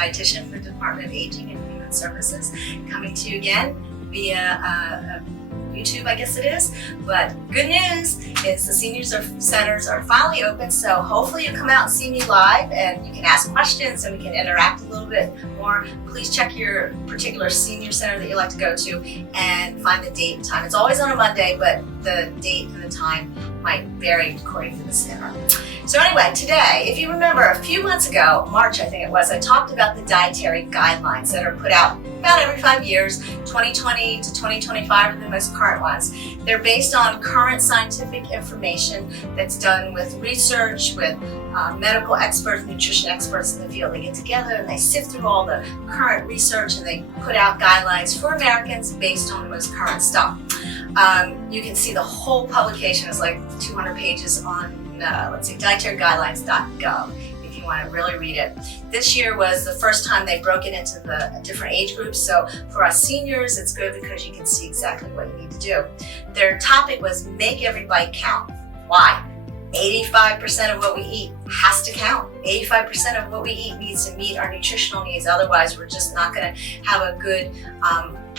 dietitian for the Department of Aging and Human Services, coming to you again via YouTube, I guess it is. But good news is the seniors centers are finally open, so hopefully you come out and see me live and you can ask questions and we can interact a little bit more. Please check your particular senior center that you like to go to and find the date and time. It's always on a Monday, but the date and the time might vary according to the center. So anyway, today, if you remember a few months ago, March I think it was, I talked about the dietary guidelines that are put out about every 5 years. 2020 to 2025 are the most current ones. They're based on current scientific information that's done with research, with medical experts, nutrition experts in the field. They get together and they sift through all the current research and they put out guidelines for Americans based on the most current stuff. You can see the whole publication is like 200 pages on let's see, dietaryguidelines.gov if you want to really read it. This year was the first time they broke it into the different age groups, so for us seniors it's good because you can see exactly what you need to do. Their topic was make every bite count. Why? 85% of what we eat has to count. 85% of what we eat needs to meet our nutritional needs, otherwise we're just not going to have a good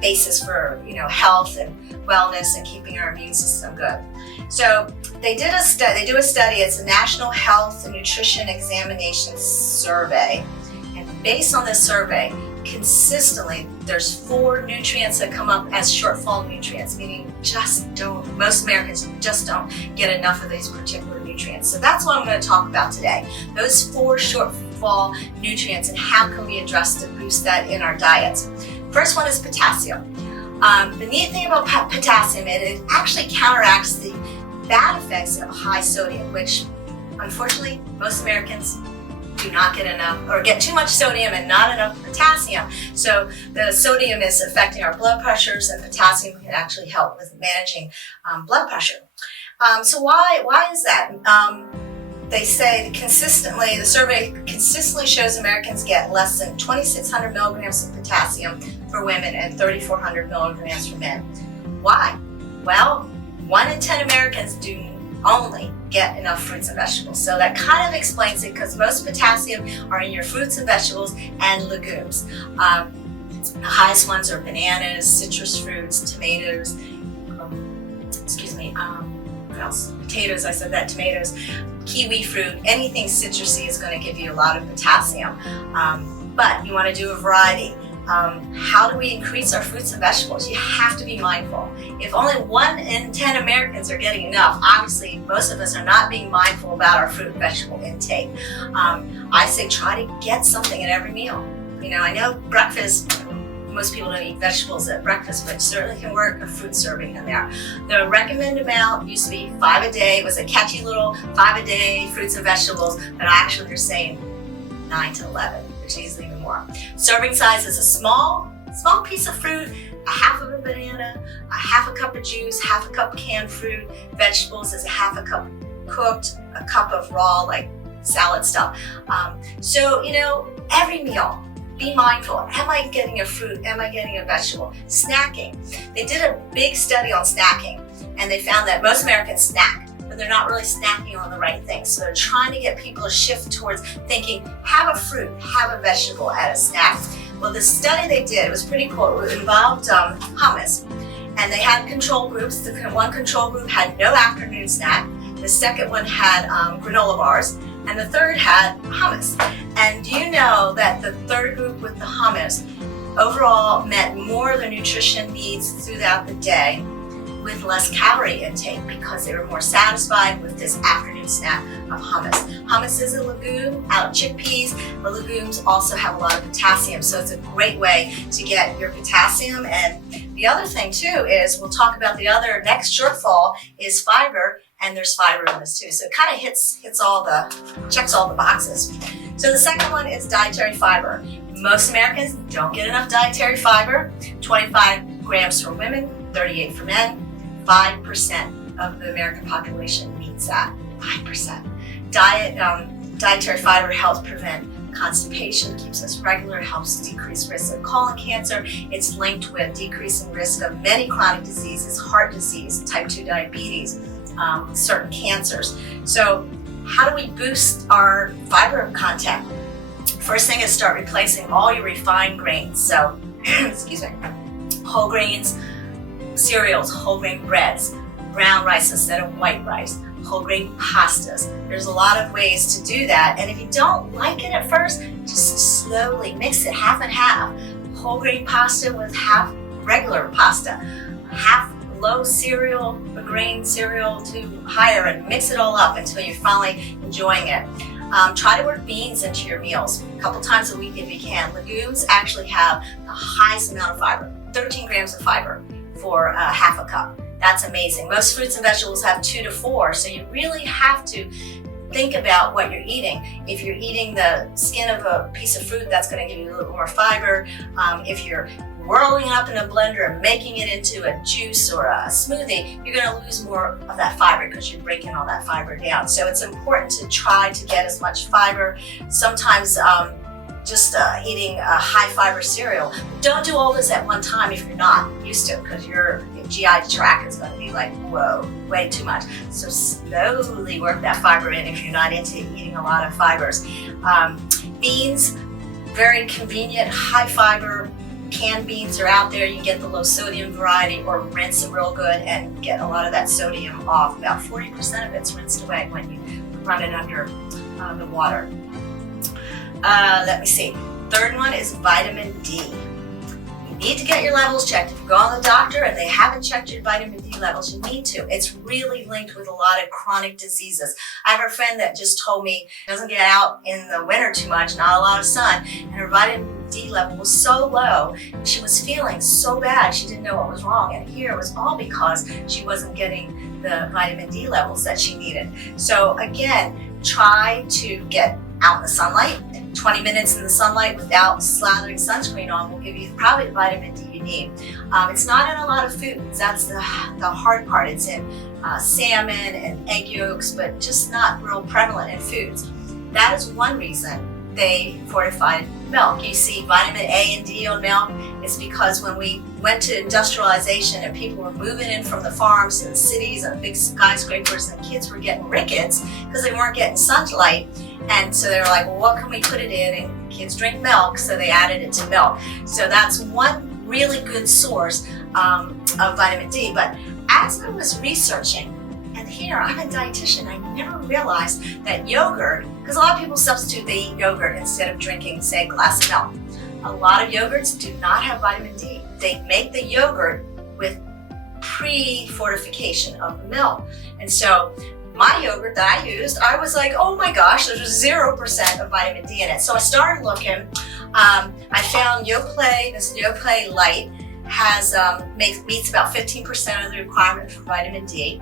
basis for health and wellness and keeping our immune system good. So they do a study. It's a National Health and Nutrition Examination Survey, and based on this survey, consistently there's 4 nutrients that come up as shortfall nutrients, meaning most Americans just don't get enough of these particular nutrients. So that's what I'm going to talk about today. Those 4 shortfall nutrients and how can we address to boost that in our diets. First one is potassium. The neat thing about potassium is it actually counteracts the bad effects of high sodium, which unfortunately most Americans do not get enough, or get too much sodium and not enough potassium. So the sodium is affecting our blood pressures, and potassium can actually help with managing blood pressure. So why is that? They say the survey consistently shows Americans get less than 2,600 milligrams of potassium for women and 3,400 milligrams for men. Why? Well, 1 in 10 Americans do only get enough fruits and vegetables. So that kind of explains it, because most potassium are in your fruits and vegetables and legumes. The highest ones are bananas, citrus fruits, tomatoes, what else? Potatoes, I said that, tomatoes, kiwi fruit, anything citrusy is going to give you a lot of potassium. But you want to do a variety. How do we increase our fruits and vegetables? You have to be mindful. If only 1 in 10 Americans are getting enough, obviously most of us are not being mindful about our fruit and vegetable intake. I say try to get something at every meal. I know breakfast, most people don't eat vegetables at breakfast, but certainly can work a fruit serving in there. The recommended amount used to be 5 a day. It was a catchy little 5 a day fruits and vegetables, but actually they're saying 9 to 11, which is even more. Serving size is a small piece of fruit, a half of a banana, a half a cup of juice, half a cup of canned fruit. Vegetables is a half a cup cooked, a cup of raw, like salad stuff. So every meal, be mindful. Am I getting a fruit? Am I getting a vegetable? Snacking. They did a big study on snacking, and they found that most Americans snack, but they're not really snacking on the right things. So they're trying to get people to shift towards thinking, have a fruit, have a vegetable at a snack. Well, the study they did, it was pretty cool. It involved hummus, and they had control groups. The one control group had no afternoon snack. The second one had granola bars, and the third had hummus. And do you know that the third group with the hummus overall met more of their nutrition needs throughout the day with less calorie intake, because they were more satisfied with this afternoon snack of hummus. Hummus is a legume out of chickpeas. The legumes also have a lot of potassium, so it's a great way to get your potassium. And the other thing too is, we'll talk about the other next shortfall is fiber, and there's fiber in this too. So it kind of checks all the boxes. So the second one is dietary fiber. Most Americans don't get enough dietary fiber. 25 grams for women, 38 for men. 5% of the American population needs that. 5%. Dietary fiber helps prevent constipation, keeps us regular, helps decrease risk of colon cancer. It's linked with decreasing risk of many chronic diseases, heart disease, type 2 diabetes, certain cancers. So how do we boost our fiber content? First thing is start replacing all your refined grains. So, excuse me, whole grains, cereals, whole grain breads, brown rice instead of white rice, whole grain pastas. There's a lot of ways to do that. And if you don't like it at first, just slowly mix it half and half. Whole grain pasta with half regular pasta, half low cereal, grain cereal to higher, and mix it all up until you're finally enjoying it. Try to work beans into your meals a couple times a week if you can. Legumes actually have the highest amount of fiber, 13 grams of fiber for half a cup. That's amazing. Most fruits and vegetables have 2 to 4, so you really have to think about what you're eating. If you're eating the skin of a piece of fruit, that's going to give you a little more fiber. If you're whirling it up in a blender and making it into a juice or a smoothie, you're going to lose more of that fiber because you're breaking all that fiber down. So it's important to try to get as much fiber. Sometimes just eating a high fiber cereal. Don't do all this at one time if you're not used to it, because your GI tract is going to be like, whoa, way too much. So slowly work that fiber in if you're not into eating a lot of fibers. Beans, very convenient, high fiber. Canned beans are out there. You get the low sodium variety, or rinse it real good and get a lot of that sodium off. About 40% of it's rinsed away when you run it under the water. Let me see. Third one is vitamin D. You need to get your levels checked. If you go to the doctor and they haven't checked your vitamin D levels, you need to. It's really linked with a lot of chronic diseases. I have a friend that just told me doesn't get out in the winter too much, not a lot of sun, and her vitamin D level was so low. She was feeling so bad. She didn't know what was wrong. And here it was all because she wasn't getting the vitamin D levels that she needed. So again, try to get out in the sunlight. 20 minutes in the sunlight without slathering sunscreen on will give you probably the vitamin D you need. It's not in a lot of foods. That's the hard part. It's in salmon and egg yolks, but just not real prevalent in foods. That is one reason they fortified milk. You see vitamin A and D on milk. It's because when we went to industrialization and people were moving in from the farms to the cities and big skyscrapers, and kids were getting rickets because they weren't getting sunlight. And so they were like, well, what can we put it in? And kids drink milk, so they added it to milk. So that's one really good source of vitamin D. But as I was researching, and here I'm a dietitian, I never realized that yogurt, because a lot of people substitute, they eat yogurt instead of drinking, say, a glass of milk. A lot of yogurts do not have vitamin D. They make the yogurt with pre-fortification of the milk. And so my yogurt that I used, I was like, oh my gosh, there's 0% of vitamin D in it. So I started looking. I found Yoplait, this Yoplait Light has meets about 15% of the requirement for vitamin D.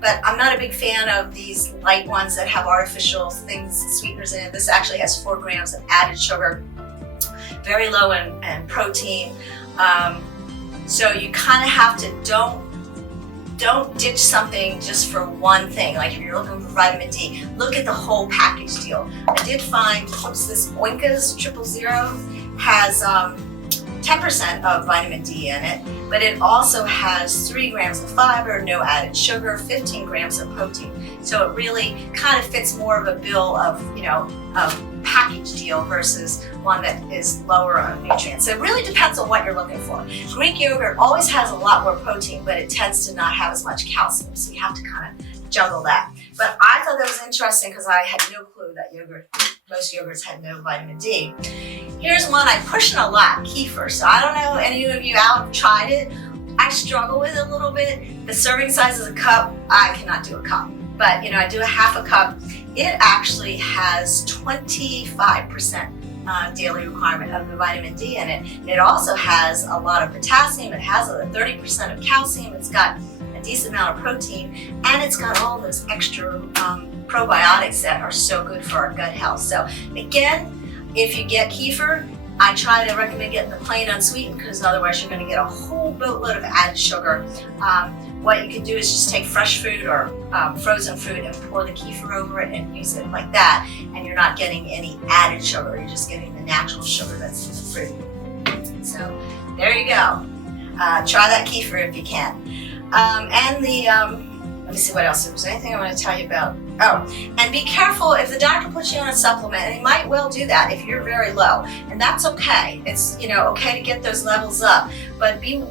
But I'm not a big fan of these light ones that have artificial things, sweeteners in it. This actually has 4 grams of added sugar, very low in protein. So you kind of have to don't ditch something just for one thing. Like if you're looking for vitamin D, look at the whole package deal. I did find this Oinka's 000 has 10% of vitamin D in it, but it also has 3 grams of fiber, no added sugar, 15 grams of protein. So it really kind of fits more of a bill of, a package deal versus one that is lower on nutrients. So it really depends on what you're looking for. Greek yogurt always has a lot more protein, but it tends to not have as much calcium. So you have to kind of juggle that. But I thought that was interesting because I had no clue that most yogurts had no vitamin D. Here's one I'm pushing a lot, kefir. So I don't know any of you out have tried it. I struggle with it a little bit. The serving size is a cup. I cannot do a cup. But I do a half a cup. It actually has 25% daily requirement of the vitamin D in it. It also has a lot of potassium. It has 30% of calcium. It's got a decent amount of protein, and it's got all those extra probiotics that are so good for our gut health. So again, if you get kefir, I try to recommend getting the plain unsweetened, because otherwise you're going to get a whole boatload of added sugar. What you can do is just take fresh fruit or frozen fruit and pour the kefir over it and use it like that, and you're not getting any added sugar. You're just getting the natural sugar that's in the fruit. So there you go. Try that kefir if you can. And the me see what else. If there's anything I want to tell you about. Oh, and be careful if the doctor puts you on a supplement, and he might well do that if you're very low, and that's okay. It's, you know, okay to get those levels up, but be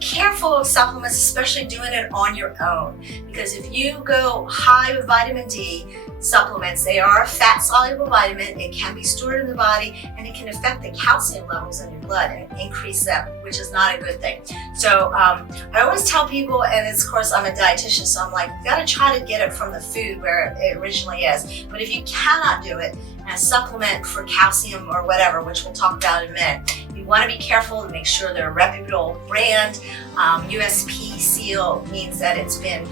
careful of supplements, especially doing it on your own, because if you go high with vitamin D supplements, they are a fat-soluble vitamin. It can be stored in the body, and it can affect the calcium levels in your blood and increase them, which is not a good thing. So I always tell people, and of course I'm a dietitian, so I'm like, you gotta try to get it from the food where it originally is. But if you cannot do it, and a supplement for calcium or whatever, which we'll talk about in a minute, you want to be careful to make sure they're a reputable brand. USP seal means that it's been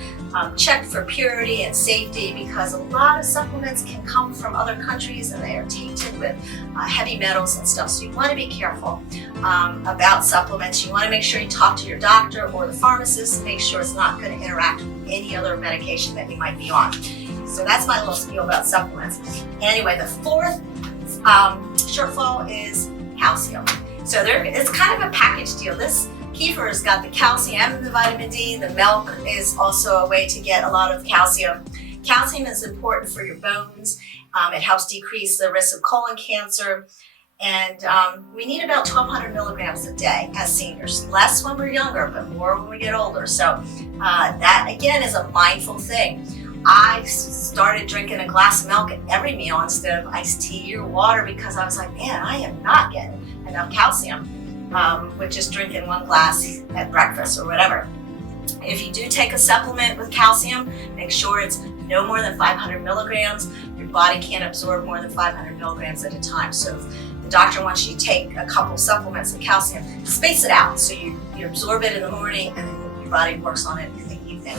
checked for purity and safety, because a lot of supplements can come from other countries and they are tainted with heavy metals and stuff. So you want to be careful about supplements. You want to make sure you talk to your doctor or the pharmacist to make sure it's not going to interact with any other medication that you might be on. So that's my little spiel about supplements. Anyway, the fourth shortfall is calcium. So it's kind of a package deal. This kefir has got the calcium and the vitamin D. The milk is also a way to get a lot of calcium. Calcium is important for your bones. It helps decrease the risk of colon cancer. And we need about 1,200 milligrams a day as seniors. Less when we're younger, but more when we get older. So that, again, is a mindful thing. I started drinking a glass of milk at every meal instead of iced tea or water, because I was like, man, I am not getting enough calcium with just drinking one glass at breakfast or whatever. If you do take a supplement with calcium, make sure it's no more than 500 milligrams. Your body can't absorb more than 500 milligrams at a time. So if the doctor wants you to take a couple supplements of calcium, space it out so you absorb it in the morning and then your body works on it in the evening.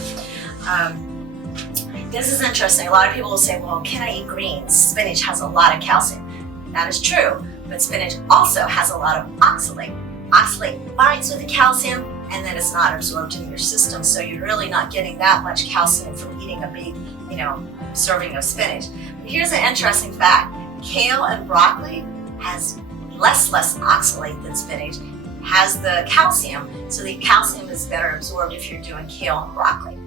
This is interesting. A lot of people will say, well, can I eat greens? Spinach has a lot of calcium. That is true, but spinach also has a lot of oxalate. Oxalate binds with the calcium, and then it's not absorbed in your system, so you're really not getting that much calcium from eating a big, serving of spinach. But here's an interesting fact. Kale and broccoli has less oxalate than spinach, has the calcium, so the calcium is better absorbed if you're doing kale and broccoli.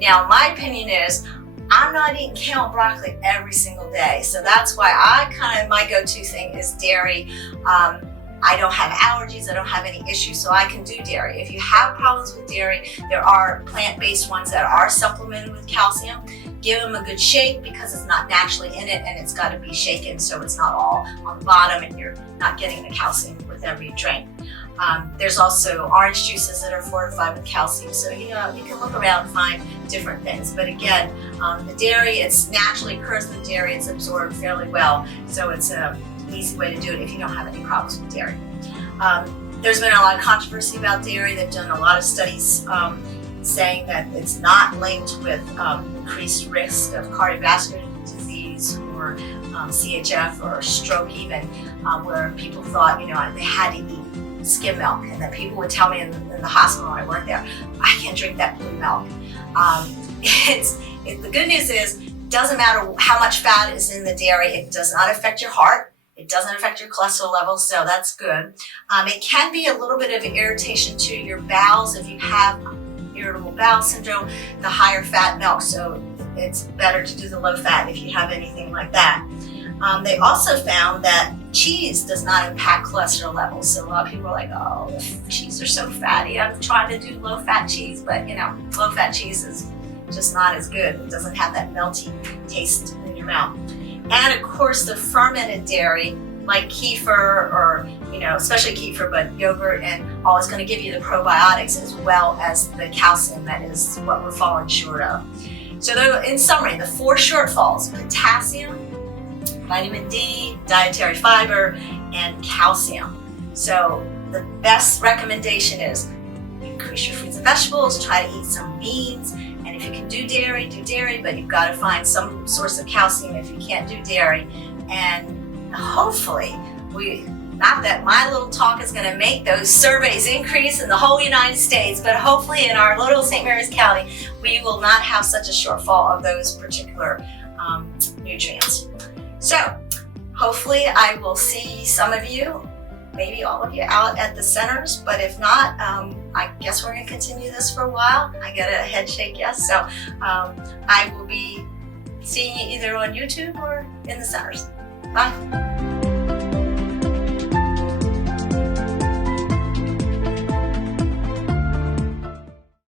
Now, my opinion is, I'm not eating kale and broccoli every single day, so that's why my go-to thing is dairy. I don't have allergies, I don't have any issues, so I can do dairy. If you have problems with dairy, there are plant-based ones that are supplemented with calcium. Give them a good shake, because it's not naturally in it, and it's got to be shaken so it's not all on the bottom and you're not getting the calcium with every drink. There's also orange juices that are fortified with calcium, so you can look around and find different things. But again, the dairy, it's naturally occurs in the dairy, it's absorbed fairly well, so it's an easy way to do it if you don't have any problems with dairy. There's been a lot of controversy about dairy. They've done a lot of studies saying that it's not linked with increased risk of cardiovascular disease or CHF or stroke even, where people thought they had to eat skim milk, and that people would tell me in the hospital when I worked there, I can't drink that blue milk. The good news is, it doesn't matter how much fat is in the dairy, it does not affect your heart, it doesn't affect your cholesterol levels, so that's good. It can be a little bit of irritation to your bowels if you have irritable bowel syndrome, the higher fat milk, so it's better to do the low fat if you have anything like that. They also found that cheese does not impact cholesterol levels. So a lot of people are like, oh, the cheese are so fatty. I'm trying to do low-fat cheese, but low-fat cheese is just not as good. It doesn't have that melty taste in your mouth. And of course, the fermented dairy, like kefir or, especially kefir, but yogurt and all, is going to give you the probiotics as well as the calcium. That is what we're falling short of. So in summary, the 4 shortfalls: potassium, vitamin D, dietary fiber, and calcium. So the best recommendation is increase your fruits and vegetables, try to eat some beans, and if you can do dairy, but you've got to find some source of calcium if you can't do dairy. And hopefully, not that my little talk is going to make those surveys increase in the whole United States, but hopefully in our little St. Mary's County, we will not have such a shortfall of those particular nutrients. So hopefully I will see some of you, maybe all of you, out at the centers, but if not, I guess we're going to continue this for a while. I get a head shake, yes. So I will be seeing you either on YouTube or in the centers. Bye.